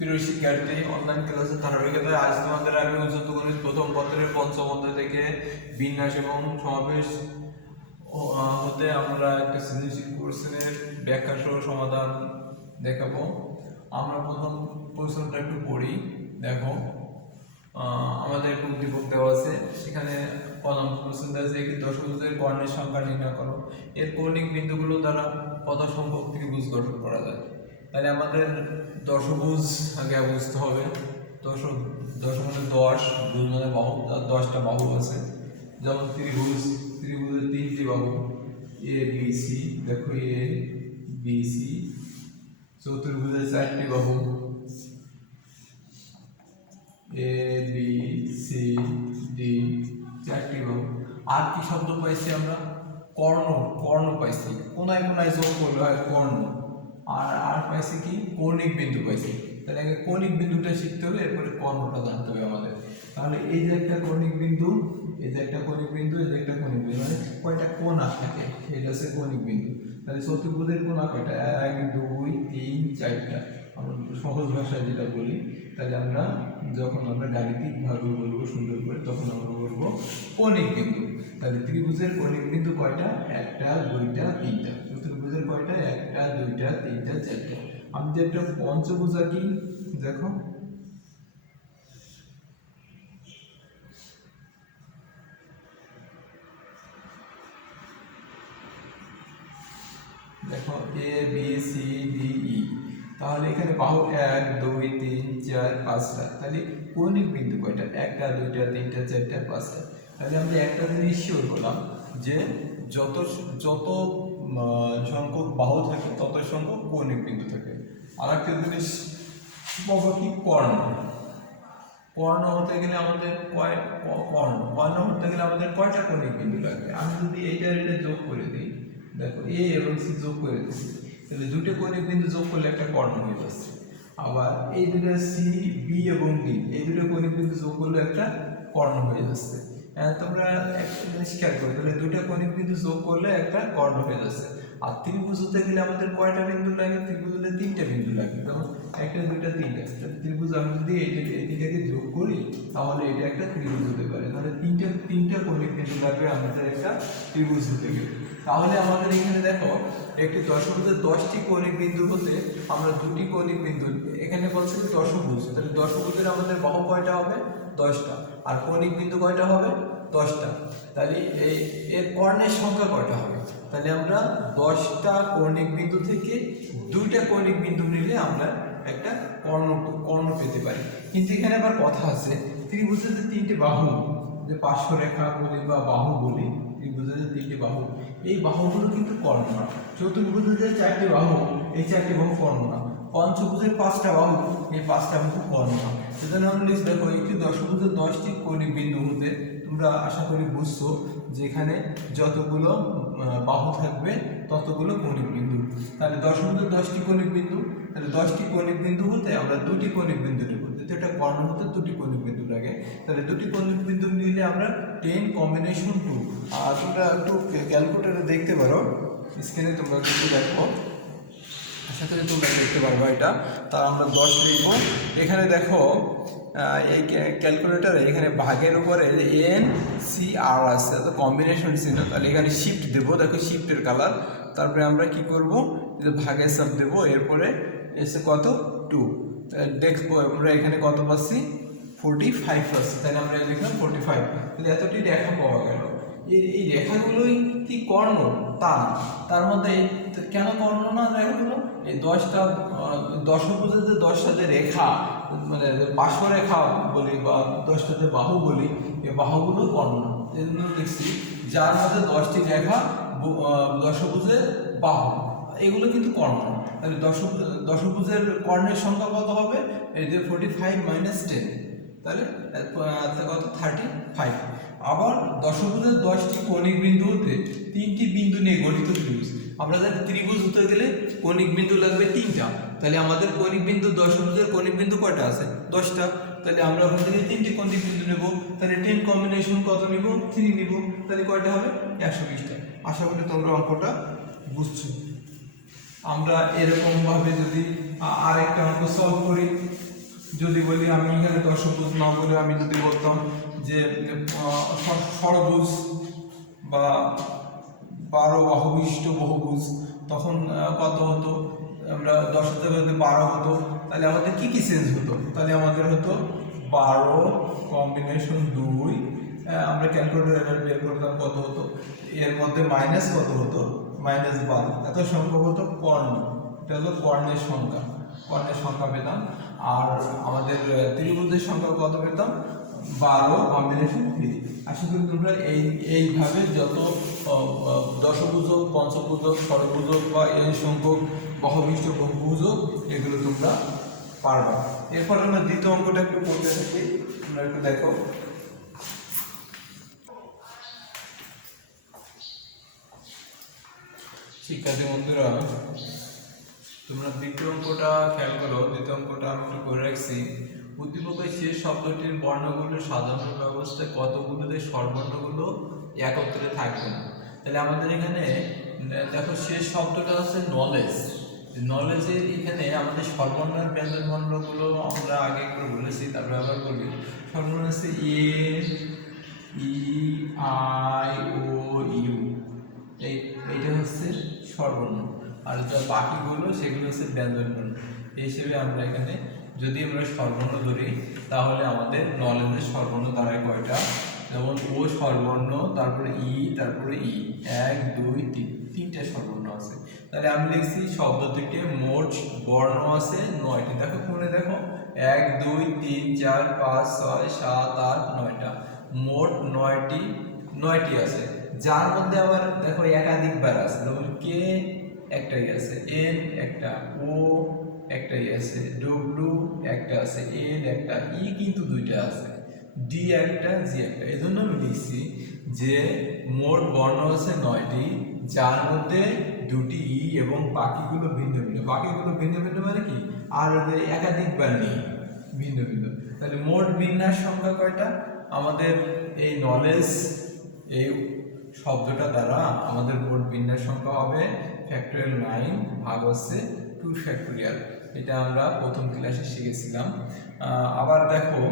প্রিয় শিক্ষার্থী, অনলাইন ক্লাসের ধারাবাহিকতায় আজ তোমাদের আমি উচ্চতর গণিত প্রথম পত্রের পঞ্চম অধ্যায় থেকে বিন্যাস এবং সমাবেশ হতে আমরা একটা সৃজনশীল কোশ্চেনের ব্যাখ্যা সহ সমাধান দেখাবো। আমরা প্রথম প্রশ্নটা একটু পড়ি। দেখো, আমাদের একটু উদ্দীপক দেওয়া আছে। সেখানে প্রথম প্রশ্নটা আছে একটি দশভুজের কর্ণের সংখ্যা নির্ণয় করো। এর কৌণিক বিন্দুগুলো দ্বারা কত সংখ্যক ত্রিভুজ গঠন করা যায়। তাহলে আমাদের দশভুজ আগে বুঝতে হবে। দশ মানে 10, ভুজ মানে বাহু, 10টা বাহু আছে। যেমন ত্রিভুজের 3টি বাহু এ বি সি। দেখো এ বি সি। চতুর্ভুজের 4টি বাহু এ বি সি ডি, 4টি বাহু। আর কি শব্দ পাইছি আমরা? কর্ণ পাইছি। কোনায় কোনায় যোগ করলে হয় কর্ণ। আর পাইছি কি? কৌণিক বিন্দু পাইছি। তাহলে আগে কৌণিক বিন্দুটা শিখতে হবে, এরপরে কর্ণটা জানতে হবে আমাদের। তাহলে এই যে একটা কৌণিক বিন্দু, এই যে একটা কৌণিক বিন্দু, এই যে একটা কৌণিক বিন্দু, মানে কয়টা কোণা থাকে এটা হচ্ছে কৌণিক বিন্দু। তাহলে চতুর্ভুজের কোণা কয়টা? 1 2 3 4টা। আমরা সহজ ভাষায় যেটা বলি, তাহলে আমরা যখন আমরা গাণিতিক ভাবে বলবো সুন্দর করে, তখন আমরা বলবো কৌণিক বিন্দু। তাহলে ত্রিভুজের কৌণিক বিন্দু কয়টা? 1 2 3টা। চতুর্ভুজের কয়টা? 1 2 3 4টা। আমি যে একটা পঞ্চভুজ আঁকি, দেখো দেখো A B C D E. তাহলে এখানে বাহু 1 2 3 4 5টা। তাহলে কৌণিক বিন্দু কয়টা? 1 2 3 4 5টা। তাহলে আমরা একটা জিনিস শিওর করলাম যে যত যত সংখ্যক বাহু থাকে তত সংখ্যক কৌণিক বিন্দু থাকে। আর একটা জিনিস বলবো কি, কর্ণ হতে গেলে আমাদের কর্ণ হতে গেলে আমাদের কয়টা কৌণিক বিন্দু লাগবে? আমি যদি এটা যোগ করে দিই, দেখো এ এবং সি যোগ করে দিচ্ছি, তাহলে দুটো কৌণিক বিন্দু যোগ করলে একটা কর্ণ হয়ে যাচ্ছে। আবার এই দুটো সি বি এবং ডি, এই দুটো কৌণিক বিন্দু যোগ করলে একটা কর্ণ হয়ে যাচ্ছে। তোমরা একটা জিনিস খেয়াল করো, তাহলে দুটো কৌণিক বিন্দু যোগ করলে একটা কর্ণ হয়ে যাচ্ছে। আর ত্রিভুজ হতে গেলে আমাদের কয়টা বিন্দু লাগে? ত্রিভুজ হলে 3টে বিন্দু লাগে। যেমন 1 2 3টা। ত্রিভুজ আমি যদি এইটাকে যোগ করি, তাহলে এটা একটা ত্রিভুজ হতে পারে। তাহলে তিনটা কৌণিক বিন্দু লাগবে আমাদের একটা ত্রিভুজ হতে গেলে। তাহলে আমাদের এখানে দেখো, একটি দশভুজের 10টি কৌণিক বিন্দু হতে আমরা 2টি কৌণিক বিন্দু, এখানে বলছে যে দশভুজ, তাহলে দশভুজের আমাদের বাহু কয়টা হবে? 10টা। আর কৌণিক বিন্দু কয়টা হবে? 10টা। তাহলে এর কর্ণের সংখ্যা কয়টা হবে? তাহলে আমরা 10টা কৌণিক বিন্দু থেকে 2টা কৌণিক বিন্দু নিলে আমরা একটা কর্ণ পেতে পারি। কিন্তু এখানে আবার কথা আছে, ত্রিভুজের যে 3টে বাহু, যে পার্শ্বরেখা বলি বা বাহু বলি, ত্রিভুজের যে 3টে বাহু, এই বাহুগুলো কিন্তু কর্ণ না। চতুর্ভুজের যে 4টে বাহু, এই 4টে বাহু কর্ণ না। পঞ্চভুজের 5টা বাহু, এই 5টা বাহু কর্ণ না। সেজন্য আমরা লিখে দেখো, একটি দশভুজের 10টি কৌণিক বিন্দু হতে, তোমরা আশা করি বুঝছো যে এখানে যতগুলো বাহু থাকবে ততগুলো কৌণিক বিন্দু। তাহলে দশভুজের 10টি কৌণিক বিন্দু, তাহলে 10টি কৌণিক বিন্দু হতে আমরা 2টি কৌণিক বিন্দু নেব। যেহেতু এটা কর্ণ হতে 2টি কৌণিক বিন্দু লাগে, তাহলে 2টি কৌণিক বিন্দু নিলে আমরা 10 কম্বিনেশন 2। আর তোমরা একটু ক্যালকুলেটরে দেখতে পারো, স্ক্রিনে তোমরা একটু দেখো, আশা করি তোমরা দেখতে পারবো এটা। তার আমরা 10 লিখবো। এখানে দেখো এই ক্যালকুলেটারে এখানে ভাগের উপরে এন সি আর আছে, তো কম্বিনেশন চিহ্ন। তাহলে এখানে শিফট দেবো, দেখো শিফটের কালার। তারপরে আমরা কি করব, যে ভাগের সব দেবো, এরপরে এসে কত 2। দেখবো আমরা এখানে কত পাচ্ছি, 45 পাচ্ছি। তাহলে আমরা লিখলাম 45। তাহলে এতটি রেখা পাওয়া গেল। এই রেখাগুলোই কি কর্ণ? তা না। তার মধ্যে কেন কর্ণ না রেখাগুলো? এই 10টা দশভুজের যে 10টা যে রেখা, মানে পার্শ্বরেখা বলি বা 10টা যে বাহু বলি, এই বাহুগুলো কর্ণ না। এই জন্য লিখছি যার মধ্যে 10টি রেখা দশভুজের বাহু, এগুলো কিন্তু কর্ণ। তাহলে দশভুজের কর্ণের সংখ্যা কত হবে? এই যে 45 - 10, তাহলে কত 35। আবার দশভুজের 10টি কৌণিক বিন্দু হতে 3টি বিন্দু নিয়ে গঠিত ত্রিভুজ। আমরা জানি ত্রিভুজ হতে গেলে কৌণিক বিন্দু লাগবে 3টা। তাহলে আমাদের কৌণিক বিন্দু, দশভুজের কৌণিক বিন্দু কয়টা আছে? 10টা। তাহলে আমরা ওখান থেকে 3টি কৌণিক বিন্দু নেব। তাহলে 10 কম্বিনেশন কত নিব? 3 নিব। তাহলে কয়টা হবে? 120টা। আশা করি তোমরা অঙ্কটা বুঝছো। আমরা এরকম ভাবে যদি আরেকটা অঙ্ক সলভ করি, যদি বলি আমি এখানে দশভুজ না বলে আমি যদি বলতাম যে ষড়ভুজ বা 12 বাহুবিশিষ্ট বহুভুজ, তখন কত হতো? আমরা 10 থেকে যদি 12 হতো তাহলে আমাদের কি কি চেঞ্জ হতো? তাহলে আমাদের হতো 12 কম্বিনেশন 2, আমরা ক্যালকুলেটর বের করতাম কত হতো, এর মধ্যে মাইনাস কত হতো, -12, এত সংখ্যক হতো কর্ণ। এটা হলো কর্ণের সংখ্যা, কর্ণের সংখ্যা পেতাম। আর আমাদের ত্রিভুজের সংখ্যা কত পেতাম? 12 কম্বিনেশন 3। আশা করি তোমরা এইভাবে যত দশভুজক, পঞ্চভুজক, ষড়ভুজক বা এই সংখ্যক বাহুবিশিষ্ট বহুভুজক এগুলো তোমরা পারবা। এরপর আমরা দ্বিতীয় অঙ্কটা একটু পড়তে থাকি, তোমরা একটু দেখো। শিক্ষার্থী বন্ধুরা, তোমরা দ্বিতীয় অঙ্কটা খেয়াল করো। দ্বিতীয় অঙ্কটা আমি একটু করে রাখছি। উদ্দীপকের শেষ শব্দটির বর্ণগুলোর সাধারণ ব্যবস্থায় কতগুলোতে স্বরবর্ণগুলো একত্রে থাকবে না। তাহলে আমাদের এখানে দেখো শেষ শব্দটা হচ্ছে নলেজ। নলেজের এখানে আমাদের স্বরবর্ণের ব্যঞ্জনবর্ণগুলো আমরা আগে একটু বলেছি, তারপরে আবার বলি। স্বরবর্ণ হচ্ছে এ, ই, আই, ও, ইউ, এইটা হচ্ছে স্বরবর্ণ। আর যা বাকিগুলো সেগুলো হচ্ছে ব্যঞ্জনবর্ণ। এই হিসেবে আমরা এখানে যদি আমরা স্বরবর্ণ ধরি তাহলে আমাদের নলেজের স্বরবর্ণ দাঁড়ায় কয়টা? যেমন ও স্বরবর্ণ, তারপরে ই, তারপরে ই, 1 2 3, তিনটা স্বরবর্ণ আছে। তাহলে আমি লিখছি শব্দটিতে মোট বর্ণ আছে 9টি। দেখো কোণে দেখো 1 2 3 4 5 6 7 8 9টা, মোট 9টি আছে। যার মধ্যে আবার দেখো একাধিকবার আছে, যেমন কে একটাই আছে, এন একটা, ও একটাই আছে, ডব্লিউ একটা আছে, এল একটা, ই কিন্তু দুইটা আছে, ডি একটা, জি একটা। এই জন্য আমি লিখছি যে মোট বর্ণ আছে 9টি, যার মধ্যে 2টি ই এবং বাকিগুলো ভিন্ন ভিন্ন। বাকিগুলো ভিন্ন ভিন্ন মানে কি? আর একাধিকবার নেই, ভিন্ন ভিন্ন। তাহলে মোট বিন্যাস সংখ্যা কয়টা? আমাদের এই নলেজ এই শব্দটা দ্বারা আমাদের মোট বিন্যাস সংখ্যা হবে ফ্যাক্টরিয়াল 9 ভাগ হচ্ছে 2 ফ্যাক্টরিয়াল। এটা আমরা প্রথম ক্লাসে শিখেছিলাম। আবার দেখো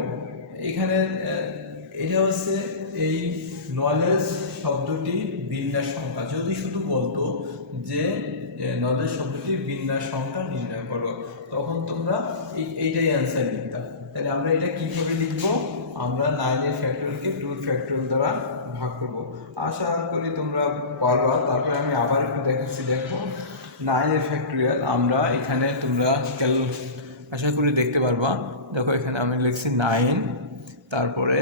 এখানে এটা হচ্ছে এই নলেজ শব্দটির বিন্যাস সংখ্যা। যদি শুধু বলতো যে নলেজ শব্দটির বিন্যাস সংখ্যা নির্ণয় করো, তখন তোমরা এইটাই অ্যান্সার লিখতাম। তাহলে আমরা এটা কিভাবে লিখবো? আমরা 9 ফ্যাক্টরিয়ালকে 2 ফ্যাক্টরিয়াল দ্বারা ভাগ করব। আশা করি তোমরা পারবা। তারপরে আমি আবার একটু দেখাচ্ছি। দেখো 9 ফ্যাক্টরিয়াল আমরা এখানে তোমরা আশা করি দেখতে পারবা। দেখো এখানে আমি লিখছি 9, তারপরে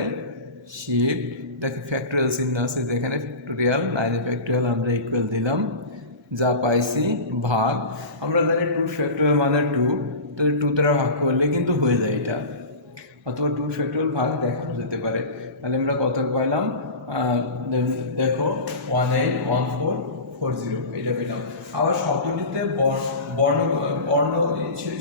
শিফট, দেখো ফ্যাক্টরিয়াল চিহ্ন আছে যেখানে ফ্যাক্টরিয়াল, 9 ফ্যাক্টরিয়াল আমরা ইকুয়াল দিলাম, যা পাইছি ভাগ। আমরা জানি 2 ফ্যাক্টরিয়াল মানে 2, তাহলে 2 দ্বারা ভাগ করলে কিন্তু হয়ে যায় এটা, অথবা 2 ফ্যাক্টরিয়াল ভাগ দেখানো যেতে পারে। তাহলে আমরা কত পাইলাম? দেখো 181440 এটা পেলাম। আবার শব্দটিতে বর্ণ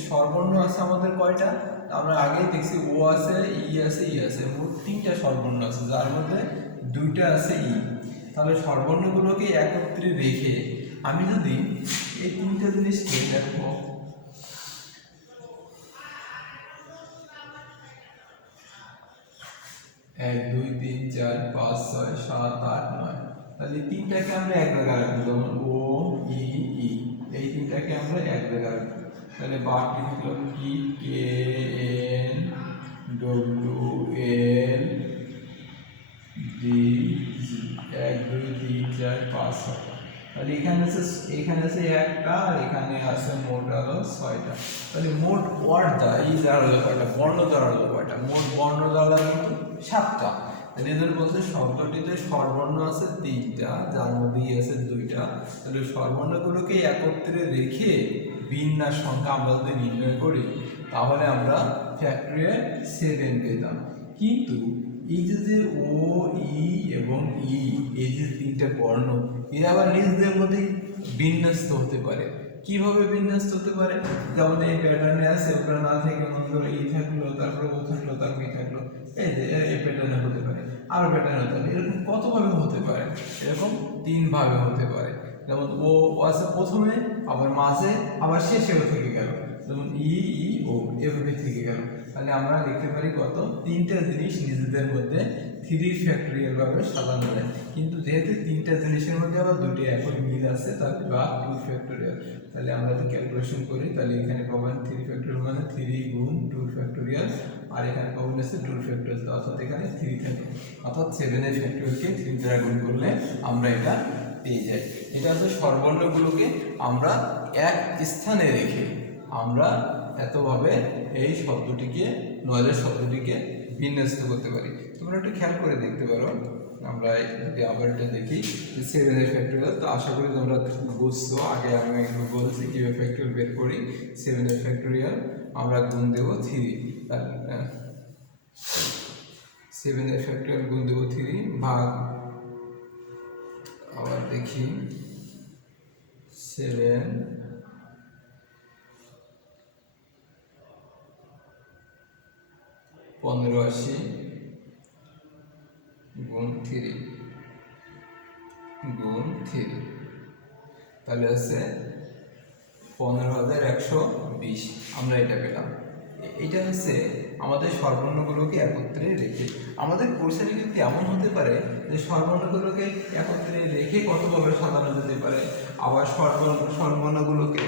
স্বরবর্ণ আছে আমাদের কয়টা? আমরা আগেই দেখছি ও আছে, ই আছে, ই আছে, মোট 3টা স্বরবর্ণ আছে, যার মধ্যে 2টা আছে ই। তাহলে স্বরবর্ণগুলোকে একত্রে রেখে আমি যদি এই 3টা জিনিসকে দেখো 1 2 3 4 5 6 7 8 9, তাহলে 3টাকে আমরা এক জায়গায় রাখবো, যেমন ও, ই, ই, এই 3টাকে আমরা এক জায়গায় রাখবো। তাহলে বাকি থাকলো পি, কে, এন, ডব্লিউ, এল, ডি, জি, 1 2 3 4 5 6। তাহলে এখানে আছে একটা, আর এখানে আছে মোট হলো 6টা। তাহলে মোট ওয়ার্ড দ্বারা এই দাঁড়ালো কয়টা? বর্ণ দাঁড়ালো কয়টা? মোট বর্ণ দাঁড়ালো 7টা। তাহলে এদের বলতে শব্দটিতে স্বরবর্ণ আছে 3টা, যার মধ্যে ই আছে 2টা। তাহলে স্বরবর্ণগুলোকে একত্রে রেখে বিন্যাস সংখ্যা আমরা যদি নির্ণয় করি তাহলে আমরা ফ্যাক্টরিয়াল 7 পেতাম। কিন্তু এই যে ও, ই এবং ই, এই যে 3টা বর্ণ, এরা আবার নিজেদের মধ্যে বিন্যস্ত হতে পারে। কিভাবে বিন্যস্ত হতে পারে? যেমন এই প্যাটার্নে আছে, ওটা না থেকে মনে করো ই থাকলো, তারপরে ও থাকলো, তারপরে ই থাকলো, এই যে এই প্যাটার্নে হতে পারে, আর প্যাটার্ন হতে পারে। এরকম কতভাবে হতে পারে? এরকম 3 ভাবে হতে পারে। যেমন ও আছে প্রথমে, আবার মাঝে, আবার শেষেও থেকে গেল, যেমন ই ই ও এভাবে থেকে গেল। তাহলে আমরা লিখতে পারি কত, তিনটা জিনিস নিজেদের মধ্যে 3 ফ্যাক্টরিয়াল ভাবে সাজানো যায়। কিন্তু যেহেতু তিনটা জিনিসের মধ্যে আবার দুটি একই মিল আছে, তাহলে বা 2 ফ্যাক্টরিয়াল। তাহলে আমরা যদি ক্যালকুলেশন করি তাহলে এখানে পাবেন 3 ফ্যাক্টরিয়াল মানে 3 গুণ 2 ফ্যাক্টরিয়াল, আর এখানে পাবেন হচ্ছে 2 ফ্যাক্টরিয়াল, অর্থাৎ এখানে 3 থাকে। অর্থাৎ 7 এর ফ্যাক্টরিয়ালকে 3 দ্বারা গুণ করলে আমরা এটা পেয়ে যাই। এটা হচ্ছে স্বরবর্ণগুলোকে আমরা এক স্থানে রেখে আমরা এতভাবে এই শব্দটিকে, নলের শব্দটিকে বিন্যস্ত করতে পারি। তোমরা একটু খেয়াল করে দেখতে পারো। আমরা যদি আবার এটা দেখি 7 এর ফ্যাক্টরিয়াল, তো আশা করি তোমরা বুঝছো। আগে আমি একটু বলছি কীভাবে ফ্যাক্টরিয়াল বের করি। 7 এর ফ্যাক্টরিয়াল আমরা গুণ দেবো 3, 7 এর ফ্যাক্টরিয়াল গুণ দেবো 3 ভাগ, আবার দেখি 7 1580 গুণ 3 গুণ 3, তাহলে আছে 15,120। আমরা এটা পেলাম। এটা হচ্ছে আমাদের স্বরবর্ণগুলোকে একত্রে রেখে। আমাদের কোশ্চেনে কিন্তু এমন হতে পারে যে স্বরবর্ণগুলোকে একত্রে রেখে কতভাবে সাজানো যেতে পারে, আবার স্বরবর্ণগুলোকে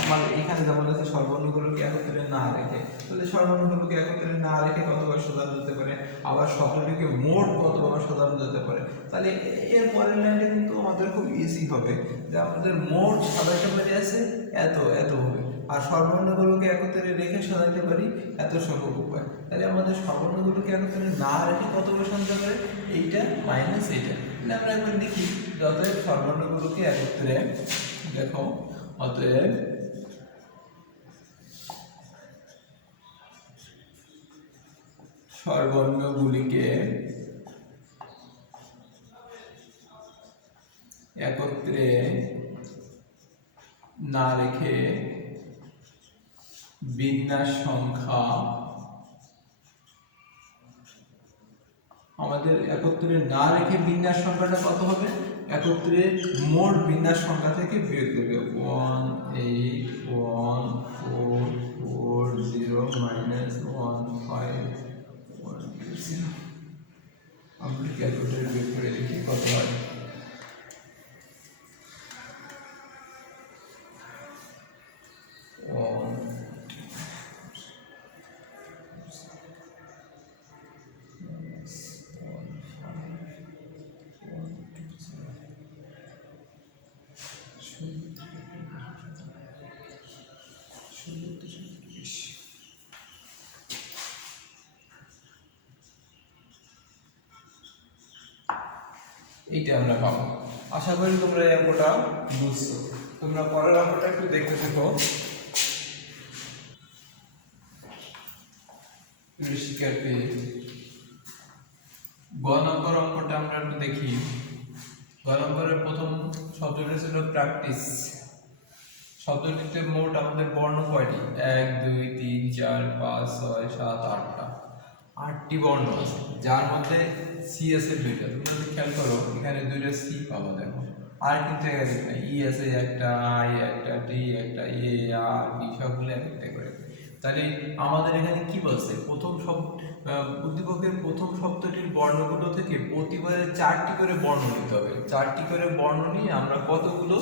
আমার এখানে যেমন আছে স্বরবর্ণগুলোকে একত্রে না রেখে, তাহলে স্বরবর্ণগুলোকে একত্রে না রেখে কতভাবে সাজানো যেতে পারে, আবার শব্দটিকে মোট কতভাবে সাজানো যেতে পারে। তাহলে এর পরের লাইনটা কিন্তু আমাদের খুব ইজি হবে, যে আমাদের মোট সাজাইতে পারি আছে এত এত হবে, আর স্বরবর্ণগুলোকে একত্রে রেখে সাজাইতে পারি এত সংখ্যক উপায়। তাহলে আমাদের স্বরবর্ণগুলোকে একত্রে না রেখে কতভাবে সাজাতে পারে, এইটা মাইনাস এইটা। তাহলে আমরা একবার লিখি, অতএব স্বরবর্ণগুলোকে একত্রে, দেখো অতএব স্বরবর্ণগুলিকে একত্রে না রেখে বিন্যাস সংখ্যা, আমাদের একত্রে না রেখে বিন্যাস সংখ্যাটা কত হবে, একত্রে মোট বিন্যাস সংখ্যা থেকে বিয়োগ দেবে 1814440 -1510। আমরা ক্যালকুলেটরে বিয়োগ করে দেখি কত হয়। এইটা আমরা পাবো। আশা করি তোমরা এই অঙ্কটা বুঝছো। তোমরা পরের অঙ্কটা একটু দেখতে থাকো। শিক্ষার্থী, গ নম্বর অঙ্কটা আমরা একটু দেখি। গ নম্বরের প্রথম শব্দটা ছিল প্র্যাকটিস। শব্দটিতে মোট আমাদের বর্ণ কয়টি, 1 2 3 4 5 6 7 8টা, 8টি বর্ণ আছে, যার মধ্যে সি আছে 2টা। তোমরা যদি খেয়াল করো এখানে 2টা সি পাবো, দেখো। আর কিন্তু একাধিক না, ই আছে একটা, আই একটা, টি একটা, এ আর বি সবগুলো একটা করে। তাহলে আমাদের এখানে কি বলছে, প্রথম উদ্দীপকের প্রথম শব্দটির বর্ণগুলো থেকে প্রতিবারে 4টি করে বর্ণ নিতে হবে। 4টি করে বর্ণ নিয়ে আমরা কতগুলো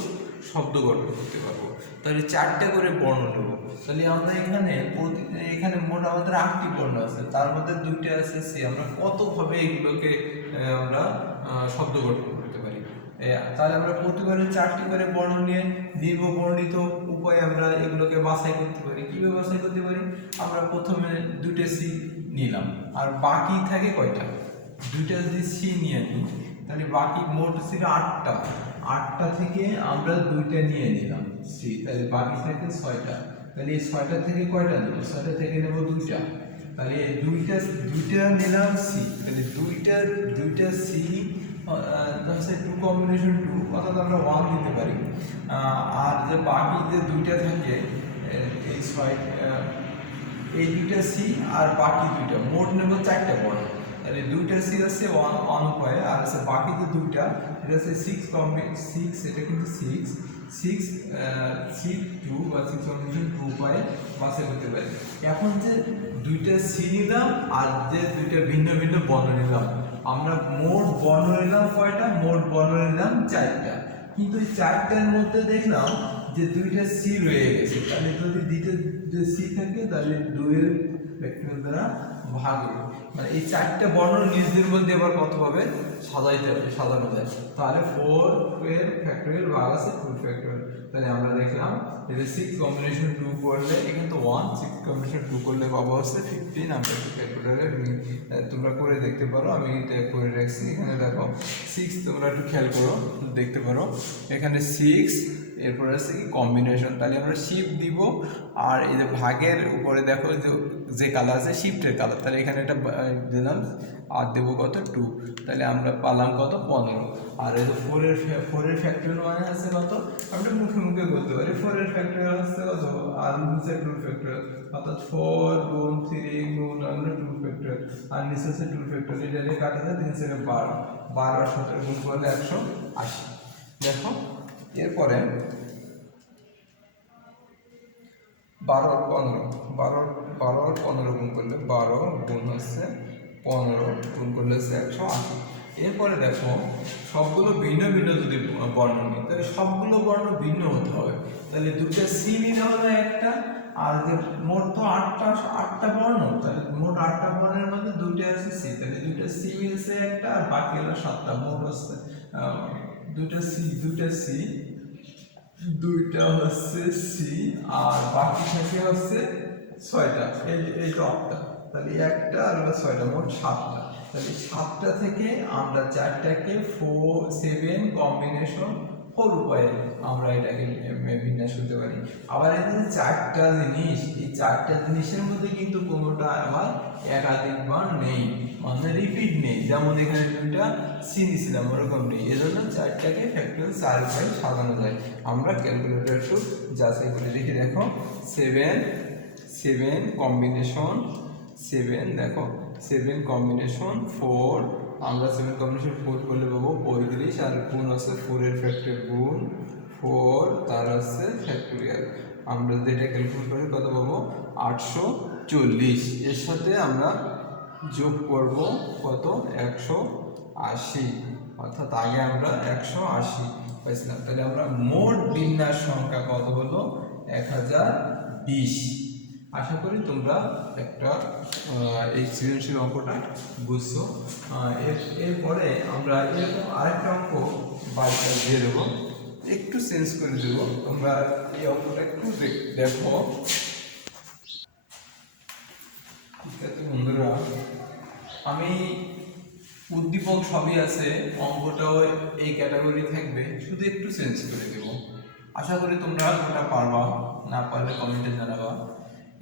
শব্দ গঠন করতে পারবো। তাহলে 4টা করে বর্ণ নেব। তাহলে আমরা এখানে মোট আমাদের 8টি বর্ণ আছে, তার মধ্যে 2টা আছে সি। আমরা কতভাবে এগুলোকে আমরা শব্দ গঠন করতে পারি। তাহলে আমরা প্রতিবারে 4টি করে বর্ণ নিয়ে নির্বর্ণিত উপায়ে আমরা এগুলোকে বাছাই করতে পারি। কিভাবে বাছাই করতে পারি, আমরা প্রথমে 2টা সি নিলাম, আর বাকি থাকে কয়টা, 2টা যদি সি নিয়ে নিই তাহলে বাকি মোট ছিল 8টা। 8টা থেকে আমরা 2টা নিয়ে নিলাম সি, তাহলে বাকি থাকে 6টা। তাহলে এই 6টা থেকে কয়টা নেব, 6টা থেকে নেব 2টা। তাহলে দুইটা নিলাম সি, তাহলে দুইটা সি হচ্ছে 2 কম্বিনেশন 2, অর্থাৎ আমরা 1 দিতে পারি। আর যে বাকি যে 2টা থাকে এই 2টা সি আর বাকি 2টা, মোট নেব 4টা বর্ণ। তাহলে 2টা সি আছে 1 উপায়ে, আর আছে বাকি যে 2টা এটা হচ্ছে 6 এটা কিন্তু 6 2 বা 6 কম্বিনেশন 2 পাই বাছাই করতে পারি। এখন যে দুইটা সি নিলাম আর যে দুইটা ভিন্ন ভিন্ন বর্ণ নিলাম, আমরা মোট বর্ণ নিলাম কয়টা? মোট বর্ণ নিলাম 4টা, কিন্তু এই 4টার মধ্যে দেখলাম যে দুইটা সি রয়ে গেছে। তাহলে যদি দ্বিতীয় যে সি থাকে তাহলে 2 এর ফ্যাক্টরিয়াল দ্বারা ভাগ হবে, মানে এই 4টা বর্ণ নিজেদের মধ্যে আবার কত ভাবে সাজানো যায়। তাহলে 4 এর ফ্যাক্টরিয়াল ভাগ আছে 2 ফ্যাক্টরিয়াল। তাহলে আমরা দেখলাম যে 6 কম্বিনেশন 2 করলে এখানে তো 1, 6 কম্বিনেশন 2 করলে পাবো হচ্ছে 15। আমরা ক্যালকুলেটরে তোমরা করে দেখতে পারো, আমি এটা করে রাখছি। এখানে দেখো 6, তোমরা একটু খেয়াল করো দেখতে পারো, এখানে 6 এরপর আছে কি কম্বিনেশন, তাহলে আমরা শিফট দিব। আর এই যে ভাগের উপরে দেখো যে কালার আছে শিফটের কালার, তাহলে এখানে এটা দিলাম আর দেবো কত 2, তাহলে আমরা পালাম কত 15। আর এই যে 4 এর ফ্যাক্টরিয়াল মানে আছে কত, আমরা মুখে মুখে বলতে পারি 4 এর ফ্যাক্টরিয়াল আছে কত, আর নিচে 2 ফ্যাক্টরিয়াল, অর্থাৎ 4 গুণ 3 গুণ আমরা 2 ফ্যাক্টরিয়াল, আর নিচে আছে 2 ফ্যাক্টরিয়াল। এটা দিয়ে কাটা যায় 3 থেকে 12, 12 আর 17 গুণ করলে 180। দেখো এরপরে 12 আর 15 গুণ করলে 12 গুণ হচ্ছে 15 গুণ করলে হচ্ছে 180। এরপরে দেখো সবগুলো ভিন্ন ভিন্ন যদি বর্ণ নিই তাহলে সবগুলো বর্ণ ভিন্ন হতে হবে। তাহলে দুটো সি নিতে হবে একটা, আর যে মোট তো 8টা বর্ণ, তাহলে মোট 8টা বর্ণের মধ্যে দুটো আছে সি, তাহলে দুটো সি মিলছে একটা, আর বাকি হলো 7টা। মোট হচ্ছে দুটো হচ্ছে সি আর বাকি থাকে হচ্ছে 6টা, এই টপটা। তাহলে একটা আর 6টা, মোট 7টা। তাহলে 7টা থেকে আমরা 4টাকে 7 কম্বিনেশন 4 উপায়ে আমরা এটাকে বিন্যাস করতে পারি। আবার এই যে 4টা জিনিস, এই 4টা জিনিসের মধ্যে কিন্তু কোনোটা আবার একাধিকবার নেই, মানে রিপিট নেই। যেমন এখানে 2টা সি নিয়েছিলাম ওরকম নেই, এজন্য 4টাকে ফ্যাক্টরিয়াল 4 উপায়ে সাজানো যায়। আমরা ক্যালকুলেটর একটু যাচাই করে দেখি। দেখো 7 কম্বিনেশন 7, দেখো 7 কম্বিনেশন 4, আমরা 7 কম্বিনেশন 4 করলে পাবো 35, আর গুণ আছে 4 এর ফ্যাক্টরিয়াল গুণ 4 তার আছে ফ্যাক্টরিয়াল। আমরা যেটা ক্যালকুলেট করি কত পাবো 840। এর সাথে আমরা যোগ করব কত 180, অর্থাৎ আগে আমরা 180 পাইছিলাম। তাহলে আমরা মোট বিন্যাস সংখ্যা কত হলো 1020। আশা করি তোমরা একটা এই সৃজনশীল অঙ্কটা বুঝছো। এরপরে আমরা এরকম আরেকটা অঙ্ক বাড়িতে দিয়ে দেবো, একটু চেঞ্জ করে দেব। তোমরা এই অঙ্কটা একটু দেখো। বন্ধুরা, আমি উদ্দীপক সবই আছে, অঙ্কটাও এই ক্যাটাগরি থাকবে, শুধু একটু চেঞ্জ করে দেব। আশা করি তোমরা ওটা পারবা, না পারলে কমেন্টে জানাবা।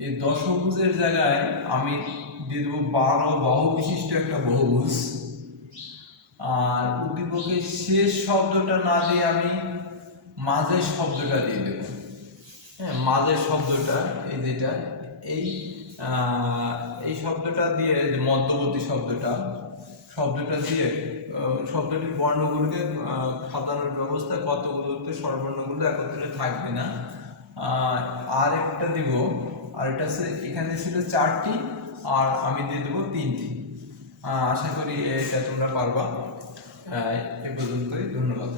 এই দশভুজের জায়গায় আমি দিয়ে দেবো 12 বাহু বিশিষ্ট একটা বহুভুজ, আর উদ্দীপকের শেষ শব্দটা না দিয়ে আমি মাঝের শব্দটা দিয়ে দেবো। হ্যাঁ, মাঝের শব্দটা এই যেটা এই শব্দটা দিয়ে, মধ্যবর্তী শব্দটা দিয়ে শব্দটির বর্ণগুলোকে সাধারণ ব্যবস্থা কতগুলোতে স্বরবর্ণগুলো একত্রে থাকবে না। আর একটা দিব, আর এটা এখানে ছিল 4টি, আর আমি দিয়ে দেবো 3টি। আশা করি এটা তোমরা পারবা। এ পর্যন্তই, ধন্যবাদ।